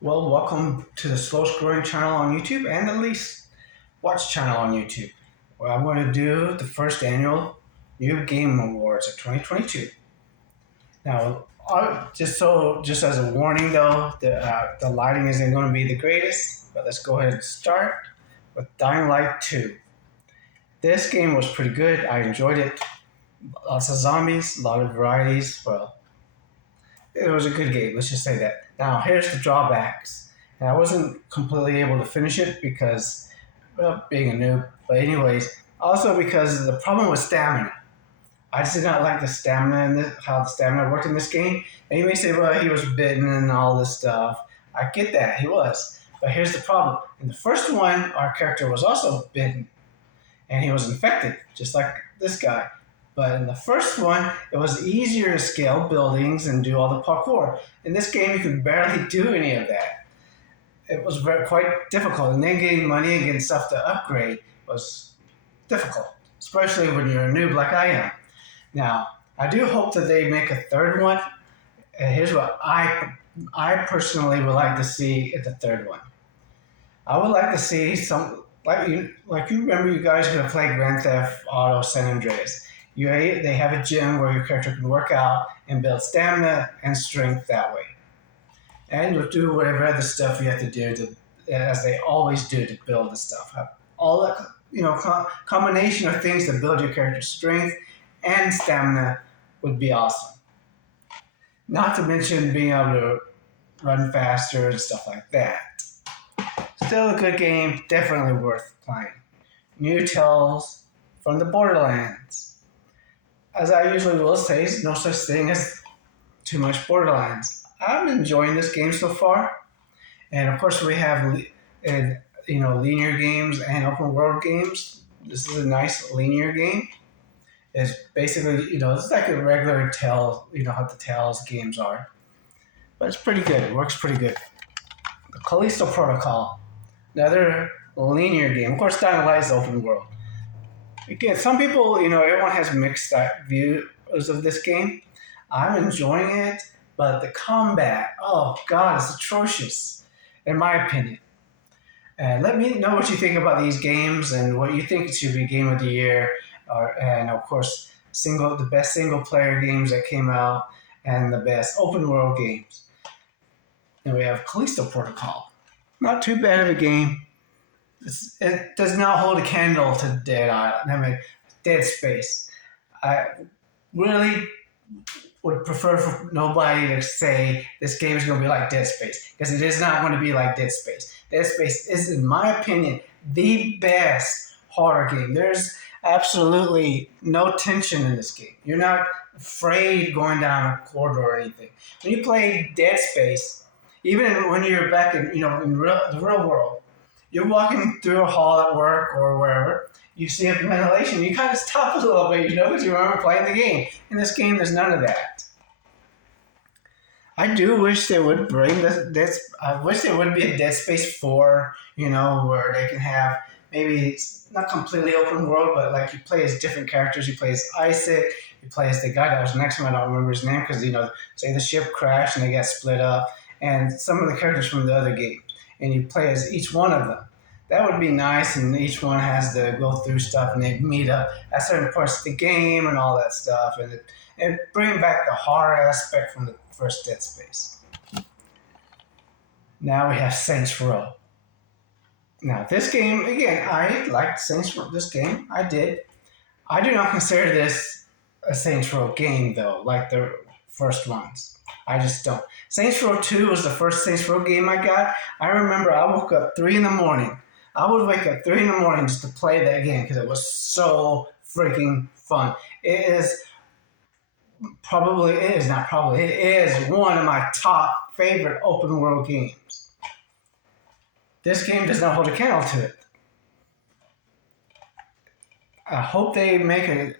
Well, welcome to the Slow Scrolling channel on YouTube and the Least Watch channel on YouTube, where I'm going to do the first annual Noob Game Awards of 2022. Now, just as a warning though, the lighting isn't going to be the greatest, but let's go ahead and start with Dying Light 2. This game was pretty good. I enjoyed it. Lots of zombies, a lot of varieties. Well, it was a good game. Let's just say that. Now, here's the drawbacks. And I wasn't completely able to finish it because, well, being a noob. But anyways, also because the problem was stamina. I just did not like the stamina and how the stamina worked in this game. And you may say, well, he was bitten and all this stuff. I get that, he was. But here's the problem. In the first one, our character was also bitten. And he was infected, just like this guy. But in the first one, it was easier to scale buildings and do all the parkour. In this game, you could barely do any of that. It was quite difficult. And then getting money and getting stuff to upgrade was difficult, especially when you're a noob like I am. Now, I do hope that they make a third one. And here's what I personally would like to see in the third one. I would like to see some like you remember you guys who have played Grand Theft Auto San Andreas. They have a gym where your character can work out and build stamina and strength that way, and you'll do whatever other stuff you have to do as they always do to build the stuff. All that combination of things to build your character's strength and stamina would be awesome. Not to mention being able to run faster and stuff like that. Still a good game, definitely worth playing. New Tales from the Borderlands. As I usually will say, there's no such thing as too much Borderlands. I'm enjoying this game so far, and of course we have linear games and open world games. This is a nice linear game. It's basically it's like a regular Tales, how the Tales games are, but it's pretty good. It works pretty good. The Callisto Protocol, another linear game. Of course, Dying Light is open world. Again, some people, everyone has mixed views of this game. I'm enjoying it, but the combat, oh god, it's atrocious, in my opinion. And let me know what you think about these games and what you think it should be Game of the Year, and of course, the best single player games that came out, and the best open world games. And we have Callisto Protocol. Not too bad of a game. It does not hold a candle to Dead Space. I really would prefer for nobody to say this game is going to be like Dead Space, because it is not going to be like Dead Space. Dead Space is, in my opinion, the best horror game. There's absolutely no tension in this game. You're not afraid going down a corridor or anything. When you play Dead Space, even when you're back in the real world, you're walking through a hall at work or wherever, you see a ventilation, you kind of stop a little bit, because you remember playing the game. In this game, there's none of that. I do wish they would bring this. I wish there would be a Dead Space 4, where they can have maybe it's not completely open world, but like you play as different characters. You play as Isaac, you play as the guy that was next to him. I don't remember his name because, say the ship crashed and they got split up, and some of the characters from the other games, and you play as each one of them. That would be nice, and each one has to go through stuff, and they meet up at certain parts of the game and all that stuff, and bring back the horror aspect from the first Dead Space. Now we have Saints Row. Now this game, again, I liked Saints Row. This game, I did. I do not consider this a Saints Row game, though, like the first ones. I just don't. Saints Row 2 was the first Saints Row game I got. I remember I woke up 3 in the morning. I would wake up 3 in the morning just to play that game because it was so freaking fun. It is one of my top favorite open world games. This game does not hold a candle to it. I hope they make in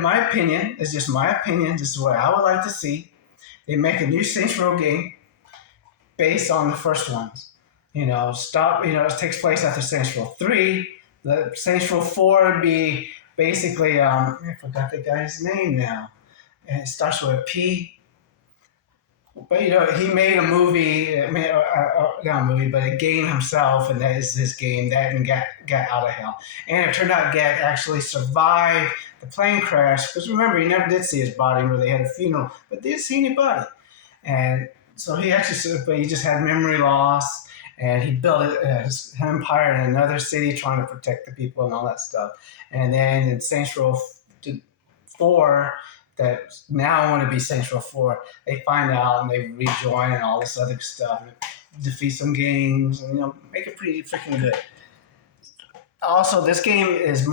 my opinion, it's just my opinion, this is what I would like to see. They make a new Saints Row game based on the first ones. It takes place after Saints Row 3. The Saints Row 4 would be basically, I forgot the guy's name now. And it starts with a P. But he made a movie, not a movie, but a game himself, and that is his game. That and got out of hell, and it turned out Gat actually survived the plane crash. Because remember, he never did see his body, where they had a funeral, but did see his body, and so he actually, but he just had memory loss, and he built his empire in another city, trying to protect the people and all that stuff. And then in Saints Row 4, that now want to be Saints Row 4, they find out and they rejoin and all this other stuff, and defeat some gangs, and make it pretty freaking good. Also, this game is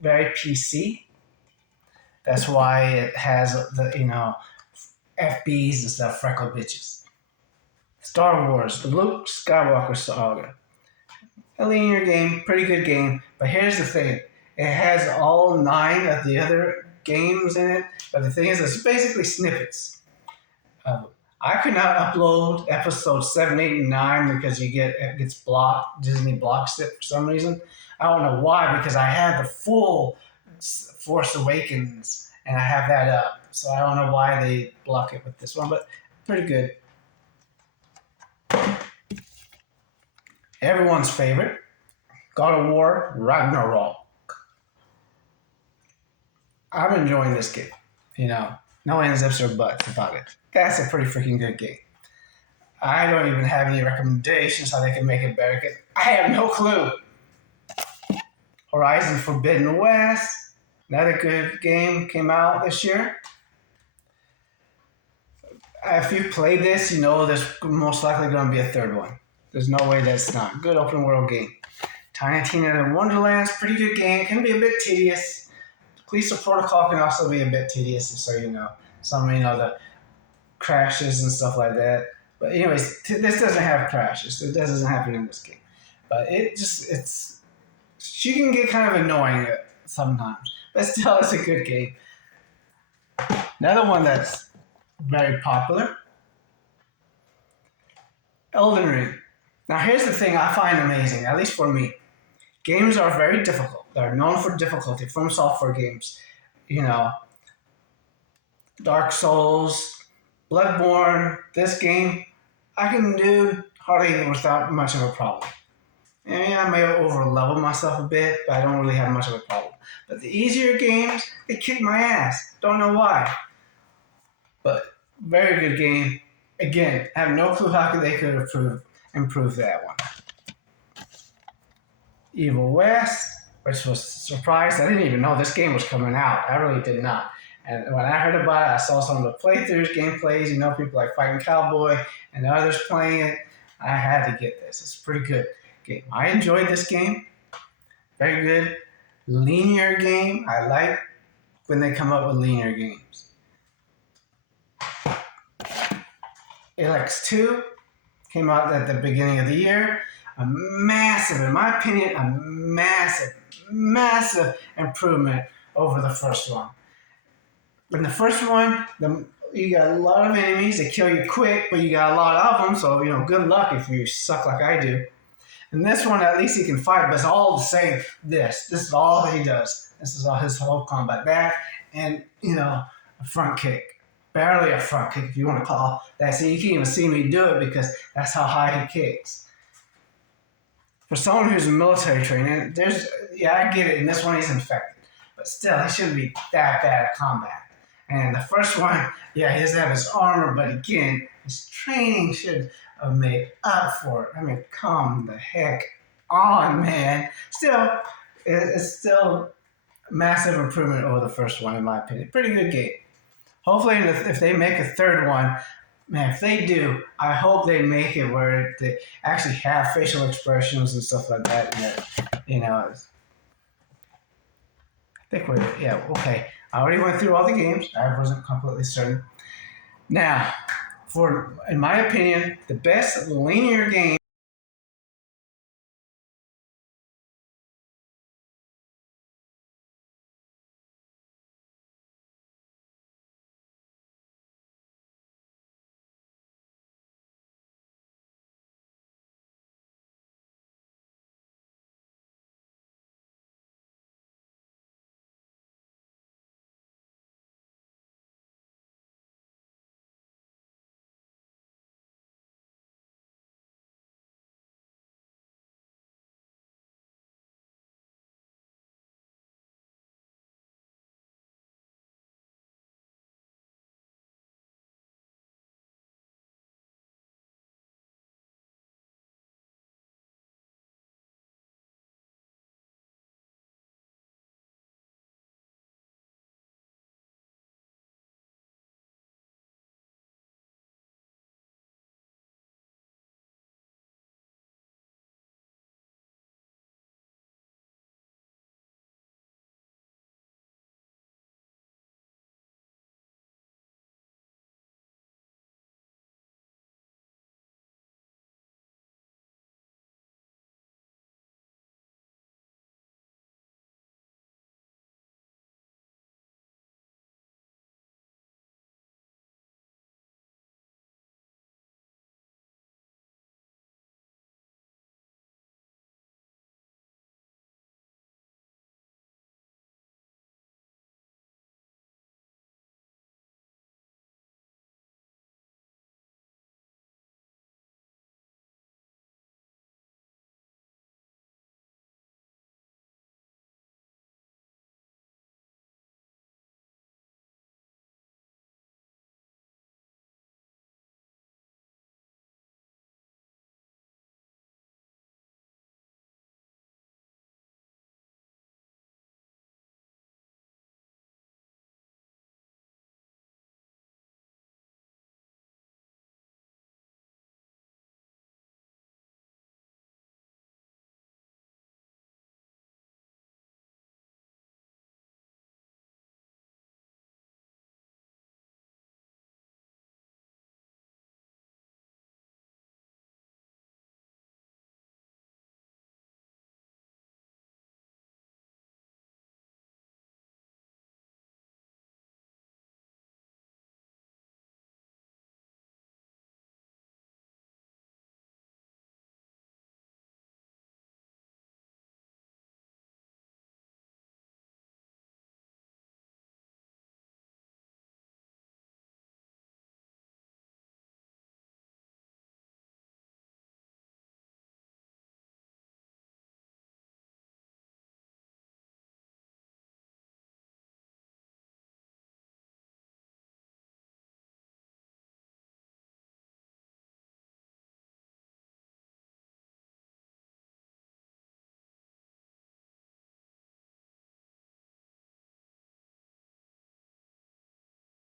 very PC. That's why it has the FBs and stuff, freckle bitches. Star Wars, the Luke Skywalker saga. A linear game, pretty good game. But here's the thing: it has all 9 of the other games in it. But the thing is, it's basically snippets. I could not upload episodes 7, 8, and 9 because it gets blocked. Disney blocks it for some reason. I don't know why, because I had the full Force Awakens and I have that up. So I don't know why they block it with this one, but pretty good. Everyone's favorite, God of War Ragnarok. I'm enjoying this game. No ands, ifs, or buts about it. That's a pretty freaking good game. I don't even have any recommendations how they can make it better. I have no clue. Horizon Forbidden West, another good game, came out this year. If you played this, there's most likely going to be a third one. There's no way that's not. Good open world game. Tiny Tina Wonderlands, pretty good game. Can be a bit tedious. Callisto Protocol can also be a bit tedious, so some the crashes and stuff like that. But anyways, this doesn't have crashes. It doesn't happen in this game. But she can get kind of annoying sometimes. But still, it's a good game. Another one that's very popular, Elden Ring. Now, here's the thing I find amazing, at least for me. Games are very difficult. They're known for difficulty. From software games, Dark Souls, Bloodborne, this game, I can do hardly without much of a problem. And I may over-level myself a bit, but I don't really have much of a problem. But the easier games, they kick my ass. Don't know why. But very good game. Again, I have no clue how they could improve that one. Evil West, which was a surprise. I didn't even know this game was coming out. I really did not. And when I heard about it, I saw some of the playthroughs, gameplays, people like Fighting Cowboy and others playing it. I had to get this. It's a pretty good game. I enjoyed this game. Very good. Linear game. I like when they come up with linear games. Alex 2 came out at the beginning of the year. In my opinion, a massive improvement over the first one. In the first one, you got a lot of enemies that kill you quick, but you got a lot of them, so good luck if you suck like I do. And this one, at least he can fight, but it's all the same. This is all he does. This is all his whole combat. That and a front kick. Barely a front kick, if you want to call that. So you can't even see me do it because that's how high he kicks. For someone who's in military training, I get it. In this one, he's infected, but still, he shouldn't be that bad at combat. And the first one, he doesn't have his armor, but again, his training should have made up for it. I mean, come the heck on, man. Still, it's still a massive improvement over the first one, in my opinion. Pretty good game. Hopefully, if they make a third one, man, if they do, I hope they make it where they actually have facial expressions and stuff like that. I think okay. I already went through all the games. I wasn't completely certain. Now, in my opinion, the best linear game